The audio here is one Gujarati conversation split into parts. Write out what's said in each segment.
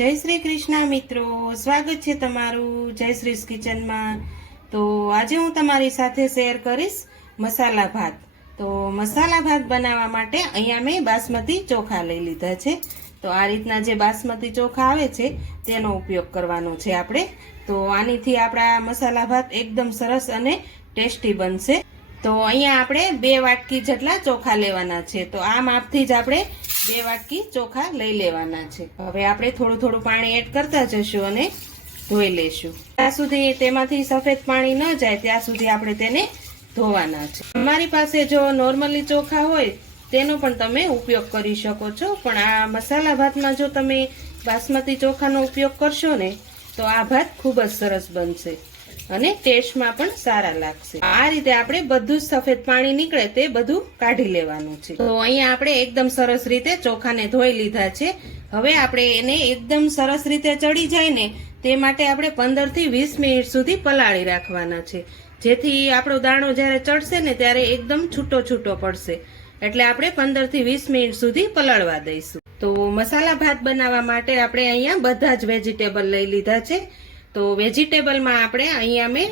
जय श्री कृष्ण मित्रों, स्वागत है तमारू जयश्रीस किचन में। तो आज हूँ तमारी साथे शेर करीश मसाला भात। तो मसाला भात बनावा माटे अहींया मैं बासमती चोखा लई लीधा छे। तो आ रीतना जे बासमती चोखा आवे छे तेनो उपयोग करवानो छे आपणे। तो आनीथी आपणा मसाला भात एकदम सरस अने टेस्टी बनशे। तो अहींया आपणे 2 वाटकी जेटला चोखा लेवाना छे। तो आ मापथी ज आपणे 2 वाटकी चोखा लई लेवाना छे। हवे आपणे थोडું થોડું પાણી એડ કરતા જશું અને ધોઈ લેશું। ત્યાં સુધી તેમાંથી સફેદ પાણી ન જાય ત્યાં સુધી આપણે તેને ધોવાના છે। તમારી પાસે જો નોર્મલી ચોખા હોય તેનો પણ તમે ઉપયોગ કરી શકો છો, પણ આ મસાલા ભાતમાં જો તમે બાસમતી ચોખાનો ઉપયોગ કરશો ને તો આ ભાત ખૂબ જ સરસ બનશે અને ટેસ્ટમાં પણ સારા લાગશે। આ રીતે આપણે બધું જ સફેદ પાણી નીકળે તે બધું કાઢી લેવાનું છે। તો અહીંયા આપણે એકદમ સરસ રીતે ચોખાને ધોઈ લીધા છે। હવે આપણે એને એકદમ સરસ રીતે ચડી જાય ને તે માટે આપણે 15 થી 20 મિનિટ સુધી પલાળી રાખવાના છે, જેથી આપણો દાણો જ્યારે ચડશે ને ત્યારે એકદમ છૂટો છૂટો પડશે। એટલે આપણે 15 થી 20 મિનિટ સુધી પલાળવા દઈશું। તો મસાલા ભાત બનાવવા માટે આપણે અહીંયા બધા જ વેજીટેબલ લઈ લીધા છે। तो वेजिटेबल में आपणे अहींया मैं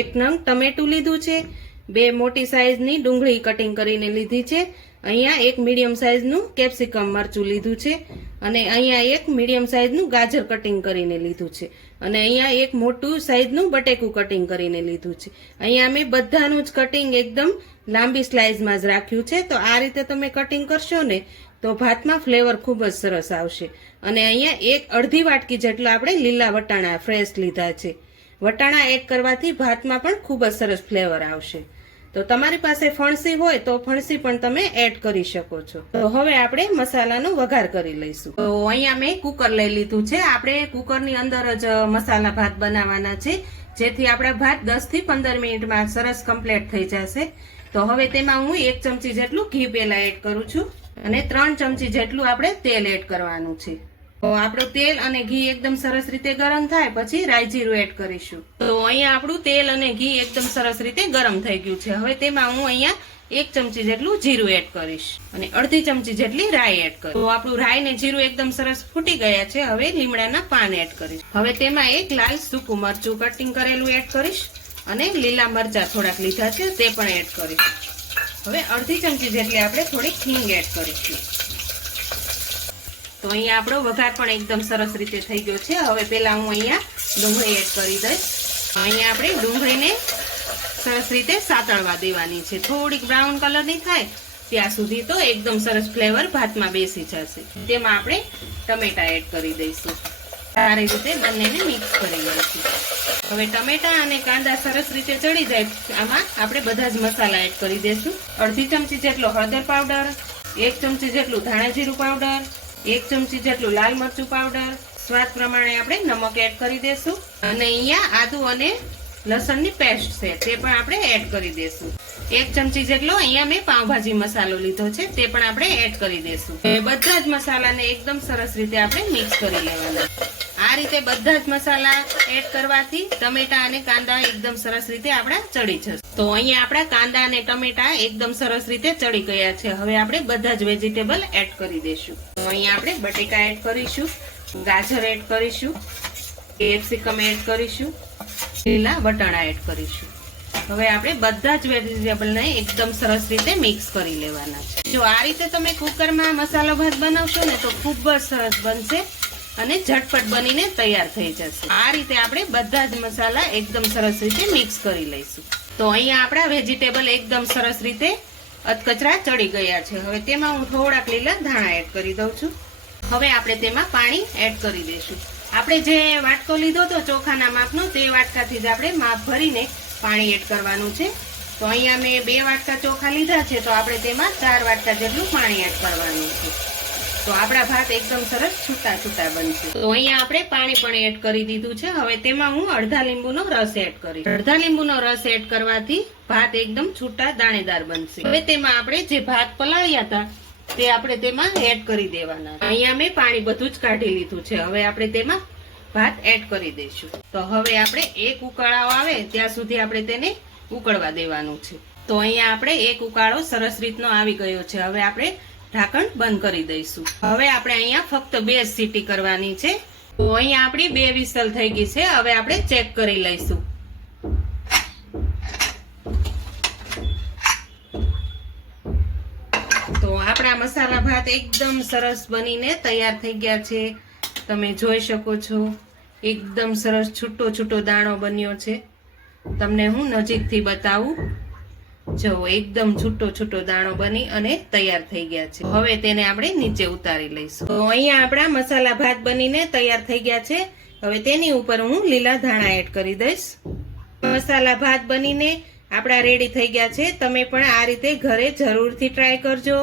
1 नंग टमेटू लीधुं छे, 2 मोटी साइजनी डूंगળી कटिंग करीने लीधी छे, अहींया 1 मीडियम साइजनुं केप्सिकम मरचुं लीधुं छे अने अहींया 1 मीडियम साइजनुं गाजर कटिंग करीने लीधुं छे अने अहींया 1 मोटुं साइजनुं बटेकું कटिंग करीने लीधुं छे। अहींया मैं बधानुं ज कटिंग एकदम लांबी स्लाइस में ज राख्युं छे। तो आ रीते तमे कटिंग करशो ने तो भात में फ्लेवर खूब ज सरस आवशे। अने अहींया 1/2 वाटकी जेटला आपणे लीला वटाणा फ्रेश लीधा छे। वटाणा एड करवाथी भात में पण खूब ज सरस फ्लेवर आवशे। तो तमारी पासे फणसी होय तो फणसी पण तमे एड करी शको छो। तो हवे आपणे मसालानो वघार करी लईशुं। तो अहींया मैं कुकर लई लीधुं छे। आपणे कुकरनी अंदर ज मसाला भात बनाववाना छे, जेथी आपणा भात 10 થી 15 मिनिटमां सरस कम्प्लीट थई जशे। तो हवे तेमां हुं 1 चमची जेटલું घी पेला एड करूं छुं અને 3 ચમચી જેટલું આપણે તેલ એડ કરવાનું છે। તો આપણું તેલ અને ઘી એકદમ સરસ રીતે ગરમ થાય પછી રાઈ જીરું એડ કરીશું। તો અહીંયા આપણું તેલ અને ઘી એકદમ સરસ રીતે ગરમ થઈ ગયું છે। હવે તેમાં હું અહીંયા 1 ચમચી જેટલું જીરું એડ કરીશ અને અડધી ચમચી જેટલી રાઈ એડ કરીશ। તો આપણું રાઈ ને જીરું એકદમ સરસ ફૂટી ગયા છે। હવે લીમડાના પાન એડ કરીશ। હવે તેમાં એક લાલ સૂકું મરચું કટિંગ કરેલું એડ કરીશ અને લીલા મરચાં થોડાક લીધા છે તે પણ એડ કરીશ। હવે અડધી ચમચી જેટલી આપણે થોડી હિંગ એડ કરીશું। તો અહીંયા આપણો વઘાર પણ એકદમ સરસ રીતે થઈ ગયો છે। હવે પહેલા હું અહીંયા ડુંગળી એડ કરી દઈશ। અહીંયા આપણે ડુંગળીને સરસ રીતે સાતળવા દેવાની છે, થોડીક બ્રાઉન કલરની થાય ત્યાં સુધી તો એકદમ સરસ ફ્લેવર ભાતમાં બેસી જશે। તેમાં આપણે ટમેટા એડ કરી દઈશું। સારી રીતે બંનેને મિક્સ કરી લઈશું। હવે ટમેટા અને કાંદા સરસ રીતે ચડી જાય આમાં આપણે બધા જ મસાલા એડ કરી દઈશું। અડધી ચમચી જેટલો હળદર પાવડર, 1 ચમચી જેટલું ધાણા જીરું પાવડર, 1 ચમચી જેટલું લાલ મરચું પાવડર, સ્વાદ પ્રમાણે આપણે નમક એડ કરી દઈશું અને અહીંયા આદુ અને લસણની પેસ્ટ છે તે પણ આપણે એડ કરી દઈશું। 1 ચમચી જેટલો અહીંયા મેં પાવભાજી મસાલો લીધો છે તે પણ આપણે એડ કરી દઈશું। બધા જ મસાલાને એકદમ સરસ રીતે આપણે મિક્સ કરી લેવાના। આ રીતે બધા જ મસાલા એડ કરવાથી ટમેટા અને કાંદા એકદમ સરસ રીતે આપણા ચડી જશે। તો અહીંયા આપણા કાંદા અને ટમેટા એકદમ સરસ રીતે ચડી ગયા છે। હવે આપણે બધા જ વેજીટેબલ એડ કરી દઈશું। તો અહીંયા આપણે બટેકા એડ કરીશું, ગાજર એડ કરીશું, કેપ્સિકમ એડ કરીશું, લીલા વટાણા એડ કરીશું। હવે આપણે બધા જ વેજીટેબલને એકદમ સરસ રીતે મિક્સ કરી લેવાના છે। જો આ રીતે તમે કુકરમાં મસાલો ભાત બનાવશો ને તો ખૂબ જ સરસ બનશે અને ઝટપટ બનીને તૈયાર થઈ જશે। આ રીતે આપણે બધા જ મસાલા એકદમ સરસ રીતે મિક્સ કરી લઈશું। તો અહીંયા આપણા વેજીટેબલ એકદમ સરસ રીતે અધકચરા ચડી ગયા છે। હવે તેમાં હું થોડાક લીલા ધાણા એડ કરી દઉં છું। હવે આપણે તેમાં પાણી એડ કરી દઈશું। આપણે જે વાટકો લીધો તો ચોખાના માપનો તે વાટકાથી જ આપણે માપ ભરીને પાણી એડ કરવાનું છે। તો અહીંયા મેં 2 વાટકા ચોખા લીધા છે તો આપણે તેમાં 4 વાટકા જેટલું પાણી એડ કરવાનું છે। તો આપણા ભાત એકદમ સરસ છૂટા છૂટા બનશે। તો અહીંયા આપણે પાણી પણ એડ કરી દીધું છે। હવે તેમાં હું અડધા લીંબુનો રસ એડ કરીશ। અડધા લીંબુનો રસ એડ કરવાથી ભાત એકદમ છૂટા દાણેદાર બનશે। હવે તેમાં આપણે જે ભાત પલાળ્યા હતા તે આપણે તેમાં એડ કરી દેવાના। અહીંયા મેં પાણી બધું જ કાઢી લીધું છે। હવે આપણે તેમાં ભાત એડ કરી દઈશું। તો હવે આપણે એક ઉકાળો આવે ત્યાં સુધી આપણે તેને ઉકળવા દેવાનું છે। તો અહીંયા આપણે એક ઉકાળો સરસ રીતનો આવી ગયો છે। હવે આપણે ઢાંકણ બંધ કરી દઈશું। હવે આપણે અહીંયા ફક્ત 2 સીટી કરવાની છે તો અહીંયા આપણી 2 વિસલ થઈ ગઈ છે. હવે આપણે ચેક કરી લઈશું. તો આપણા મસાલા ભાત એકદમ સરસ બનીને તૈયાર થઈ ગયા છે. તમે જોઈ શકો છો એકદમ સરસ છૂટો છૂટો દાણો બન્યો છે. તમને હું નજીકથી બતાવું. જો એકદમ છૂટો છૂટો દાણો બની અને તૈયાર થઈ ગયા છે. હવે તેને આપણે નીચે ઉતારી લઈશું. તો અહીંયા આપણા મસાલા ભાત બનીને તૈયાર થઈ ગયા છે. હવે તેની ઉપર હું લીલા ધાણા એડ કરી દઈશ. મસાલા ભાત બનીને આપણા રેડી થઈ ગયા છે. તમે પણ આ રીતે ઘરે જરૂરથી ટ્રાય કરજો.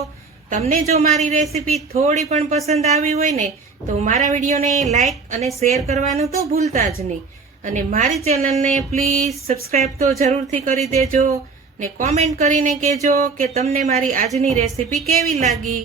તમને જો મારી રેસીપી થોડી પણ પસંદ આવી હોય ને તો મારા વિડીયોને લાઈક અને શેર કરવાનું તો ભૂલતા જ નહીં. અને મારી ચેનલને પ્લીઝ સબસ્ક્રાઇબ તો જરૂરથી કરી દેજો ને કોમેન્ટ કરીને કહેજો કે તમને મારી આજની રેસીપી કેવી લાગી.